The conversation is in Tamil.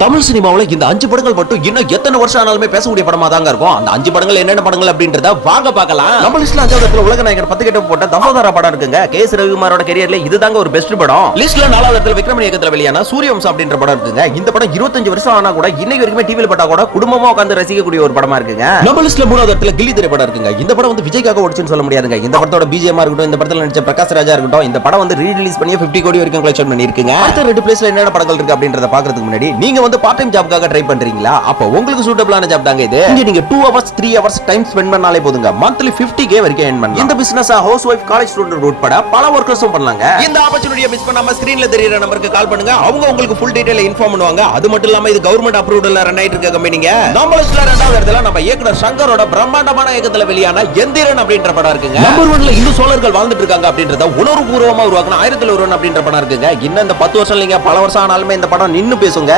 தமிழ் சினிமாவுல இந்த 5 படங்கள் மட்டும் இன்னும் எத்தனை வருஷம் ஆனாலுமே பேசக்கூடிய படமா தாங்க இருக்கும். அந்த 5 படங்கள் என்னென்ன படங்கள் அப்படின்றத வாங்க பார்க்கலாம். நம்ம லிஸ்ட்ல 5வது இடத்துல உலக நாயகன் 10 கெட்ட போட்ட தசோதரா படம் இருக்குங்க. கேஎஸ் ரவிக்குமாரோட கரியர்ல இதுதாங்க ஒரு பெஸ்ட் படம். லிஸ்ட்ல 4வது இடத்துல விக்ரம் இயக்கத்துல வெளியான சூரியவம்சம் அப்படின்ற படம் இருக்குங்க. இந்த படம் 25 வருஷம் ஆனா கூட இன்னைக்கு வரைக்கும் டிவில பட்டா கூட குடும்பமா உட்கார்ந்து ரசிக்கக்கூடிய ஒரு படமா இருக்குங்க. நம்ம லிஸ்ட்ல 3வது இடத்துல கில்லி திரைப்படம் இருக்குங்க. இந்த படம் வந்து விஜய்க்காக ஓடிச்சுன்னு சொல்ல முடியாதுங்க. இந்த படத்தோட பிஜிஎம் இருக்கட்டும், இந்த படத்துல நடிச்ச பிரகாஷ் ராஜா இருக்கட்டும், இந்த படம் வந்து ரீ ரிலீஸ் பண்ணி 50 கோடி வரைக்கும் கலெக்ஷன் பண்ணிருக்குங்க. அடுத்த 2 பிளேஸ்ல என்னென்ன படங்கள் இருக்கு அப்படின்றத பாக்குறதுக்கு முன்னாடி நீங்க வந்து பார்ட் டைம் ஜாப்காக ட்ரை பண்றீங்களா? அப்ப உங்களுக்கு சூட்டபிளான ஜாப் தாங்க இது. இங்க நீங்க 2 hours 3 hours டைம் ஸ்பெண்ட் பண்ணாலே போதுங்க. மந்த்லி 50k வரைக்கும் earn பண்ணலாம். இந்த business house wife college student உட்பட பல வர்க்கர்ஸும் பண்ணலாங்க. இந்த ஆப்பர்சூனிட்டியை மிஸ் பண்ணாம ஸ்கிரீன்ல தெரியுற நம்பருக்கு கால் பண்ணுங்க. அவங்க உங்களுக்கு ஃபுல் டீடைல் இன்ஃபார்ம் பண்ணுவாங்க. அது மட்டும் இல்லாம இது கவர்மெண்ட் அப்ரூவ்ட்ல ரன் ஆயிட்டு இருக்க கம்பெனிங்க. நம்ம லிஸ்ட்ல 2வது இடத்துல நம்ம இயக்குனர் சங்கரோட பிரம்மாண்டமான இயக்கத்துல வெளியான எந்திரன் அப்படின்ற படம் இருக்குங்க. நம்பர் 1ல இன்னும் சோழர்கள் வாழ்ந்துட்டு இருக்காங்க அப்படின்றத உணர்வுபூர்வமா உருவாக்குன 1001 அப்படின்ற படம் இருக்குங்க. இன்னும் இந்த 10 வருஷம் இல்லைங்க, பல வருஷம் ஆனாலுமே இந்த படம் நின்னு பேசுங்க.